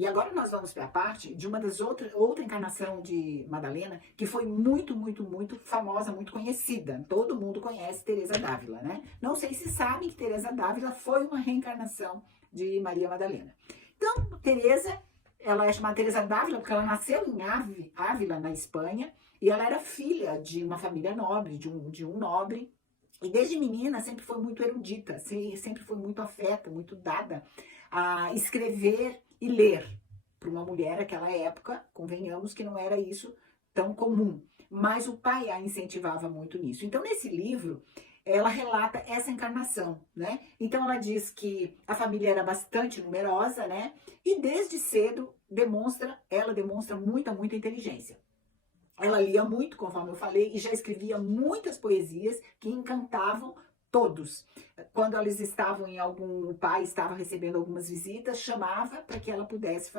E agora nós vamos para a parte de uma das outra encarnação de Madalena, que foi muito, muito, muito famosa, muito conhecida. Todo mundo conhece Teresa d'Ávila, né? Não sei se sabem que Teresa d'Ávila foi uma reencarnação de Maria Madalena. Então, Teresa, ela é chamada Teresa d'Ávila porque ela nasceu em Ávila, na Espanha, e ela era filha de uma família nobre, de um nobre, e desde menina sempre foi muito erudita, sempre foi muito afeta, muito dada a escrever e ler. Para uma mulher naquela época, convenhamos que não era isso tão comum. Mas o pai a incentivava muito nisso. Então, nesse livro, ela relata essa encarnação, né? Então, ela diz que a família era bastante numerosa, né? E desde cedo ela demonstra muita, muita inteligência. Ela lia muito, conforme eu falei, e já escrevia muitas poesias que encantavam todos. Quando eles estavam o pai estava recebendo algumas visitas, chamava para que ela pudesse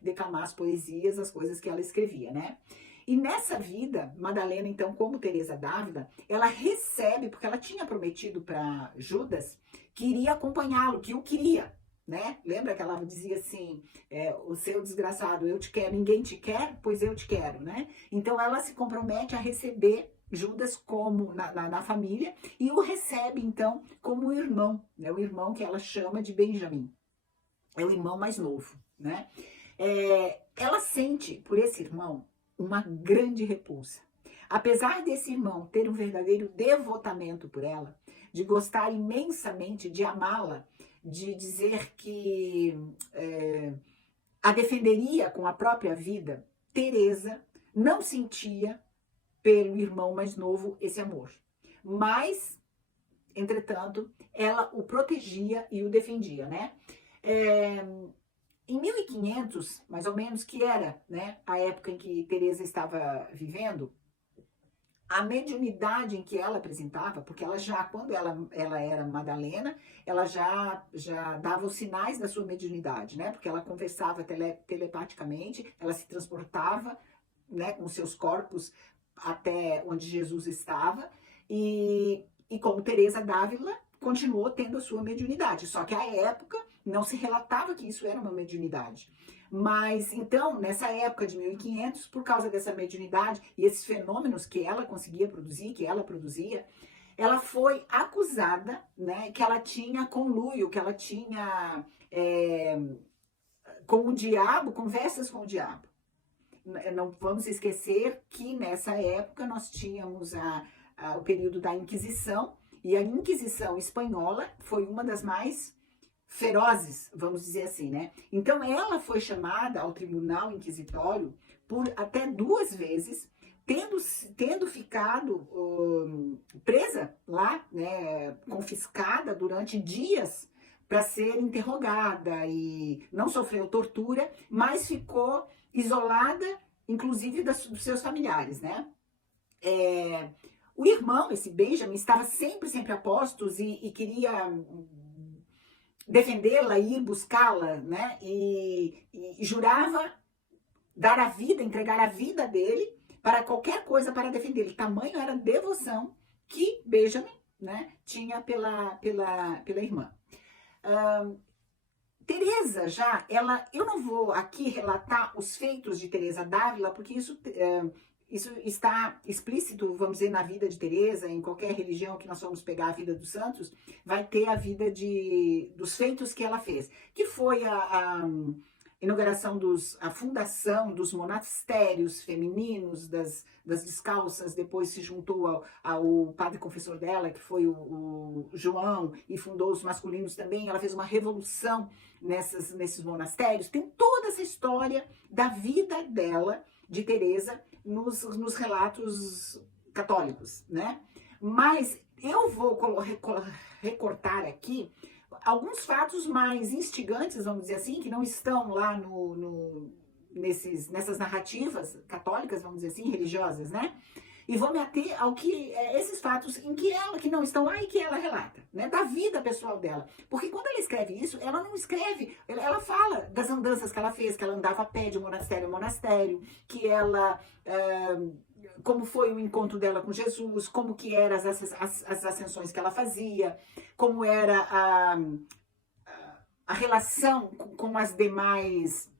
declamar as poesias, as coisas que ela escrevia, né? E nessa vida, Madalena, então, como Teresa d'Ávila, ela recebe, porque ela tinha prometido para Judas que iria acompanhá-lo, que o queria, né? Lembra que ela dizia assim, o seu desgraçado, eu te quero, ninguém te quer, pois eu te quero, né? Então ela se compromete a receber Judas como na família e o recebe então como irmão, né? O irmão que ela chama de Benjamim, é o irmão mais novo, né? Ela sente por esse irmão uma grande repulsa. Apesar desse irmão ter um verdadeiro devotamento por ela, de gostar imensamente, de amá-la, de dizer que a defenderia com a própria vida, Teresa não sentia pelo irmão mais novo esse amor. Mas, entretanto, ela o protegia e o defendia, né? Em 1500, mais ou menos, que era, né, a época em que Teresa estava vivendo, a mediunidade em que ela apresentava, porque ela já, quando ela era Madalena, ela já dava os sinais da sua mediunidade, né? Porque ela conversava telepaticamente, ela se transportava, né, com seus corpos até onde Jesus estava, e como Teresa d'Ávila continuou tendo a sua mediunidade, só que à época não se relatava que isso era uma mediunidade. Mas, então, nessa época de 1500, por causa dessa mediunidade e esses fenômenos que ela conseguia produzir, que ela produzia, ela foi acusada, né, que ela tinha conluio, que ela tinha com o diabo, conversas com o diabo. Não vamos esquecer que nessa época nós tínhamos o período da Inquisição, e a Inquisição espanhola foi uma das mais ferozes, vamos dizer assim, né? Então ela foi chamada ao tribunal inquisitório por até 2 vezes, tendo ficado presa lá, né, confiscada durante dias para ser interrogada, e não sofreu tortura, mas ficou isolada, inclusive dos seus familiares, né? O irmão, esse Benjamin, estava sempre a postos e queria defendê-la, ir buscá-la, né? E jurava dar a vida, entregar a vida dele para qualquer coisa para defendê-lo. Tamanho era a devoção que Benjamin, né, tinha pela irmã. Teresa eu não vou aqui relatar os feitos de Teresa d'Ávila, porque isso está explícito, vamos dizer, na vida de Teresa, em qualquer religião que nós formos pegar a vida dos santos, vai ter a vida dos feitos que ela fez, que foi a inauguração a fundação dos monastérios femininos, das descalças, depois se juntou ao padre confessor dela, que foi o João, e fundou os masculinos também. Ela fez uma revolução nesses monastérios. Tem toda essa história da vida dela, de Teresa, nos relatos católicos, né? Mas eu vou recortar aqui alguns fatos mais instigantes, vamos dizer assim, que não estão lá nessas narrativas católicas, vamos dizer assim, religiosas, né? E vou me ater ao que esses fatos que não estão lá e que ela relata, né? Da vida pessoal dela. Porque quando ela escreve isso, ela não escreve, ela fala das andanças que ela fez, que ela andava a pé de monastério em monastério, que ela como foi o encontro dela com Jesus, como que eram as ascensões que ela fazia, como era a relação com as demais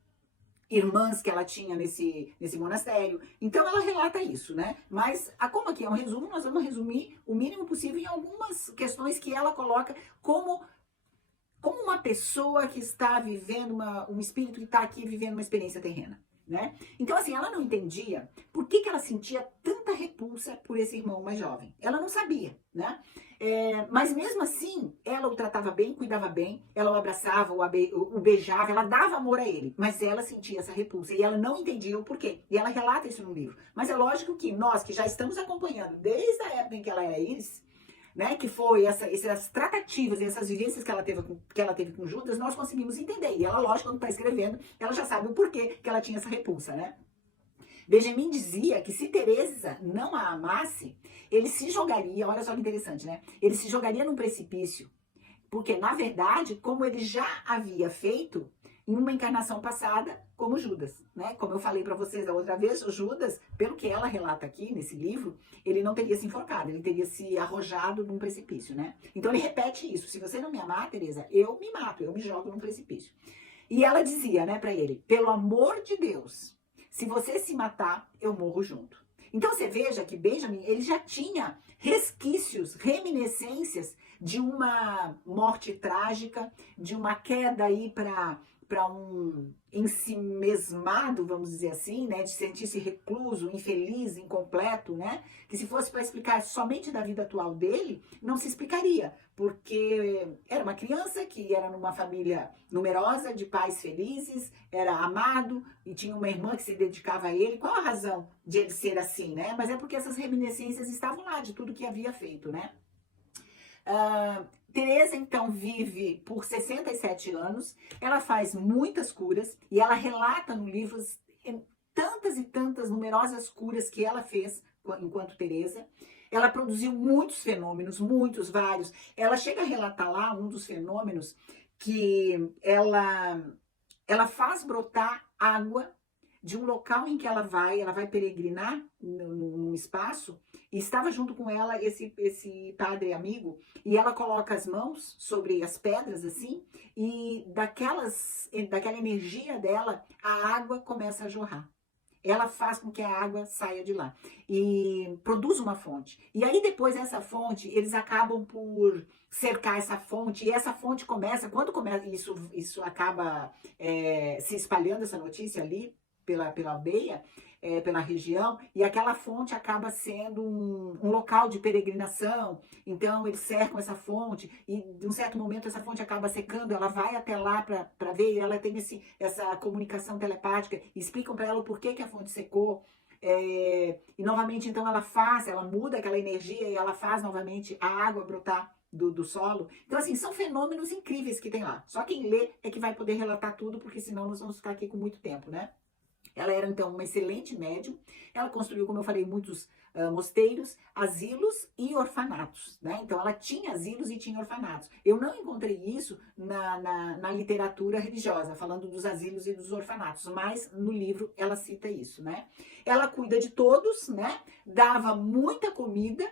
irmãs que ela tinha nesse monastério. Então ela relata isso, né? Mas, como aqui é um resumo, nós vamos resumir o mínimo possível em algumas questões que ela coloca como uma pessoa que está vivendo, um espírito que está aqui vivendo uma experiência terrena, né? Então, assim, ela não entendia por que ela sentia tanta repulsa por esse irmão mais jovem. Ela não sabia, né? Mas mesmo assim, ela o tratava bem, cuidava bem, ela o abraçava, o beijava, ela dava amor a ele, mas ela sentia essa repulsa e ela não entendia o porquê. E ela relata isso no livro. Mas é lógico que nós, que já estamos acompanhando desde a época em que ela era Iris, né, que foi essas tratativas e essas vivências que ela teve com Judas, nós conseguimos entender. E ela, lógico, quando está escrevendo, ela já sabe o porquê que ela tinha essa repulsa, né? Benjamin dizia que se Teresa não a amasse, ele se jogaria, olha só que interessante, né? Ele se jogaria num precipício, porque, na verdade, como ele já havia feito em uma encarnação passada, como Judas, né? Como eu falei para vocês da outra vez, o Judas, pelo que ela relata aqui nesse livro, ele não teria se enforcado, ele teria se arrojado num precipício, né? Então ele repete isso: se você não me amar, Teresa, eu me mato, eu me jogo num precipício. E ela dizia, né, para ele: pelo amor de Deus, se você se matar, eu morro junto. Então você veja que Benjamin, ele já tinha resquícios, reminiscências de uma morte trágica, de uma queda aí para um ensimesmado, vamos dizer assim, né, de sentir-se recluso, infeliz, incompleto, né, que se fosse para explicar somente da vida atual dele, não se explicaria, porque era uma criança que era numa família numerosa, de pais felizes, era amado e tinha uma irmã que se dedicava a ele. Qual a razão de ele ser assim, né? Mas é porque essas reminiscências estavam lá, de tudo que havia feito, né? Teresa, então, vive por 67 anos, ela faz muitas curas e ela relata no livro tantas e tantas numerosas curas que ela fez enquanto Teresa. Ela produziu muitos fenômenos, muitos, vários. Ela chega a relatar lá um dos fenômenos que ela faz brotar água de um local em que ela vai peregrinar num espaço, e estava junto com ela esse padre amigo, e ela coloca as mãos sobre as pedras assim, e daquela energia dela, a água começa a jorrar. Ela faz com que a água saia de lá e produz uma fonte. E aí depois essa fonte, eles acabam por cercar essa fonte, e essa fonte quando começa, isso acaba se espalhando, essa notícia ali, pela aldeia, pela região, e aquela fonte acaba sendo um local de peregrinação. Então eles cercam essa fonte e de um certo momento essa fonte acaba secando, ela vai até lá para ver, e ela tem essa comunicação telepática, explicam para ela o porquê que a fonte secou. E novamente então ela muda aquela energia e ela faz novamente a água brotar do solo. Então, assim, são fenômenos incríveis que tem lá. Só quem lê é que vai poder relatar tudo, porque senão nós vamos ficar aqui com muito tempo, né? Ela era, então, uma excelente médium. Ela construiu, como eu falei, muitos mosteiros, asilos e orfanatos, né? Então, ela tinha asilos e tinha orfanatos. Eu não encontrei isso na literatura religiosa, falando dos asilos e dos orfanatos, mas no livro ela cita isso, né? Ela cuida de todos, né? Dava muita comida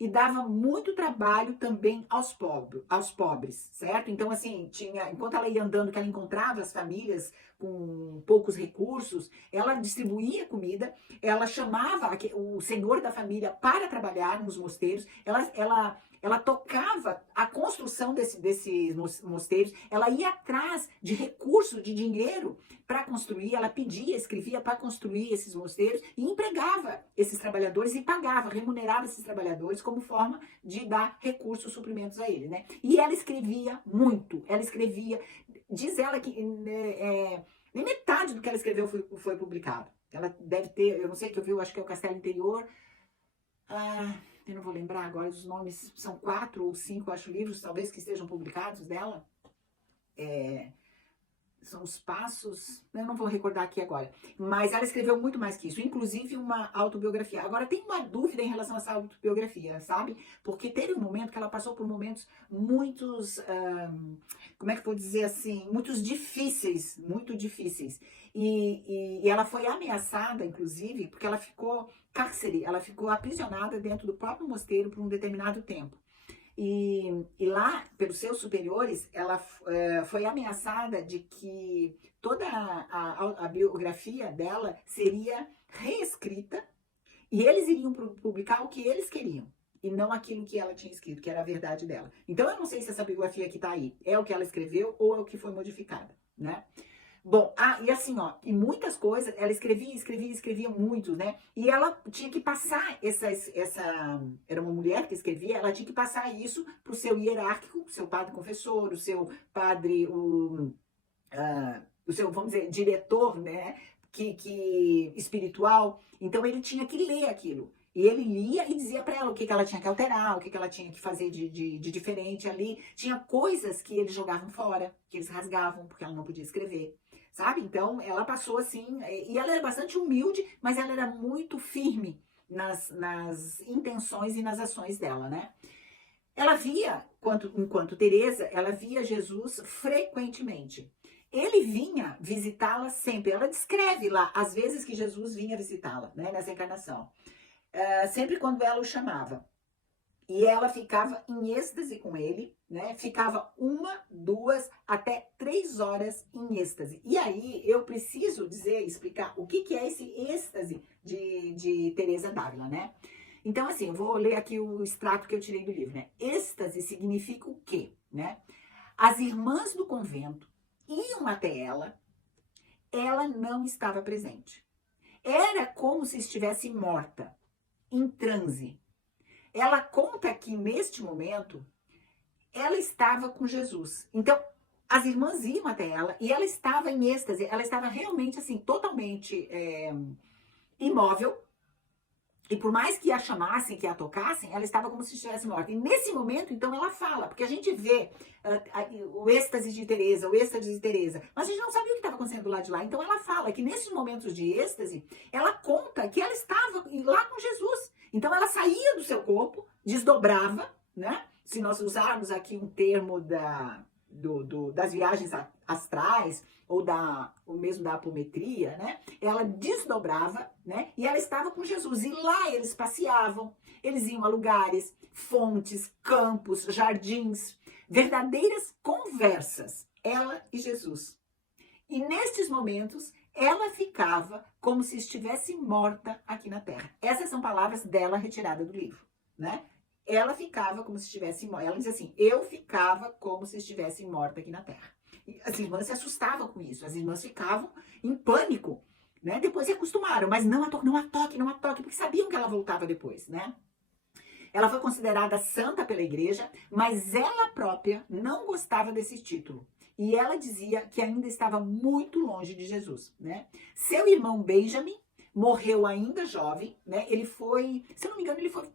e dava muito trabalho também aos pobres, certo? Então, assim, enquanto ela ia andando, que ela encontrava as famílias com poucos recursos, ela distribuía comida, ela chamava o senhor da família para trabalhar nos mosteiros, ela tocava a construção desses mosteiros, ela ia atrás de recursos, de dinheiro para construir, ela pedia, escrevia para construir esses mosteiros e empregava esses trabalhadores e pagava, remunerava esses trabalhadores como forma de dar recursos, suprimentos a ele, né? E ela escrevia muito, diz ela que nem metade do que ela escreveu foi publicado. Ela deve ter, eu não sei, que eu vi, eu acho que é o Castelo Interior, eu não vou lembrar agora os nomes, são 4 ou 5, acho, livros, talvez, que estejam publicados dela. São os passos, eu não vou recordar aqui agora, mas ela escreveu muito mais que isso, inclusive uma autobiografia. Agora, tem uma dúvida em relação a essa autobiografia, sabe? Porque teve um momento que ela passou por momentos muitos, como é que eu vou dizer assim, muito difíceis. E ela foi ameaçada, inclusive, porque ela ficou aprisionada dentro do próprio mosteiro por um determinado tempo. E lá, pelos seus superiores, ela foi ameaçada de que toda a biografia dela seria reescrita e eles iriam publicar o que eles queriam. E não aquilo que ela tinha escrito, que era a verdade dela. Então, eu não sei se essa biografia que tá aí é o que ela escreveu ou é o que foi modificada, né? Bom, e assim, ó, e muitas coisas, ela escrevia muito, né? E ela tinha que passar era uma mulher que escrevia, ela tinha que passar isso pro seu hierárquico, pro seu padre confessor, o seu padre, o seu, vamos dizer, diretor, né? Que espiritual. Então ele tinha que ler aquilo. E ele lia e dizia para ela o que ela tinha que alterar, o que ela tinha que fazer de diferente ali. Tinha coisas que eles jogavam fora, que eles rasgavam, porque ela não podia escrever. Sabe? Então, ela passou assim, e ela era bastante humilde, mas ela era muito firme nas intenções e nas ações dela, né? Ela via, enquanto Teresa, ela via Jesus frequentemente. Ele vinha visitá-la sempre. Ela descreve lá as vezes que Jesus vinha visitá-la, né, nessa encarnação. Sempre quando ela o chamava. E ela ficava em êxtase com ele, né? Ficava 1, 2, até 3 horas em êxtase. E aí eu preciso explicar o que é esse êxtase de Teresa d'Ávila, né? Então, assim, eu vou ler aqui o extrato que eu tirei do livro, né? Êxtase significa o quê, né? As irmãs do convento iam até ela não estava presente. Era como se estivesse morta, em transe. Ela conta que neste momento ela estava com Jesus. Então, as irmãs iam até ela e ela estava em êxtase, ela estava realmente assim, totalmente imóvel. E por mais que a chamassem, que a tocassem, ela estava como se estivesse morta. E nesse momento, então, ela fala, porque a gente vê o êxtase de Teresa, mas a gente não sabia o que estava acontecendo do lado de lá. Então ela fala que nesses momentos de êxtase, ela conta que ela estava lá com Jesus. Então ela saía do seu corpo, desdobrava, né? Se nós usarmos aqui um termo das viagens astrais, ou mesmo da apometria, né? Ela desdobrava, né? E ela estava com Jesus. E lá eles passeavam, eles iam a lugares, fontes, campos, jardins, verdadeiras conversas, ela e Jesus. E nestes momentos, ela ficava como se estivesse morta aqui na Terra. Essas são palavras dela retiradas do livro, né? Ela ficava como se estivesse morta. Ela diz assim, eu ficava como se estivesse morta aqui na Terra. E as irmãs se assustavam com isso, as irmãs ficavam em pânico, né? Depois se acostumaram, mas não a toque, porque sabiam que ela voltava depois, né? Ela foi considerada santa pela igreja, mas ela própria não gostava desse título. E ela dizia que ainda estava muito longe de Jesus, né? Seu irmão Benjamin morreu ainda jovem, né? Ele foi, se eu não me engano, ele foi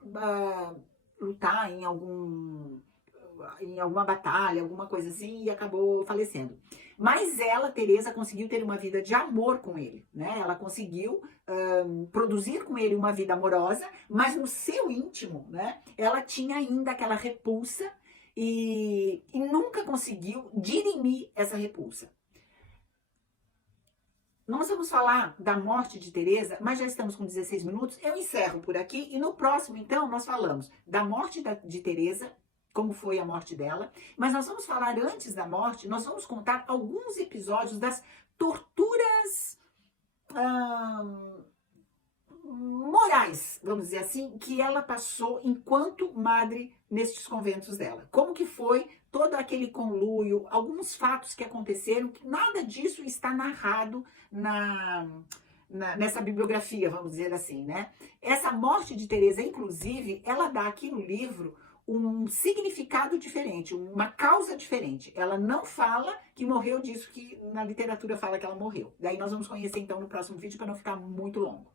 lutar em alguma batalha, alguma coisa assim, e acabou falecendo. Mas ela, Teresa, conseguiu ter uma vida de amor com ele, né? Ela conseguiu produzir com ele uma vida amorosa, mas no seu íntimo, né? Ela tinha ainda aquela repulsa e nunca conseguiu dirimir essa repulsa. Nós vamos falar da morte de Teresa, mas já estamos com 16 minutos. Eu encerro por aqui e no próximo, então, nós falamos da morte de Teresa, como foi a morte dela. Mas nós vamos falar antes da morte, nós vamos contar alguns episódios das torturas morais, vamos dizer assim, que ela passou enquanto madre nestes conventos dela. Como que foi todo aquele conluio, alguns fatos que aconteceram, que nada disso está narrado nessa bibliografia, vamos dizer assim, né? Essa morte de Teresa, inclusive, ela dá aqui no livro um significado diferente, uma causa diferente. Ela não fala que morreu disso que na literatura fala que ela morreu. Daí nós vamos conhecer então no próximo vídeo para não ficar muito longo.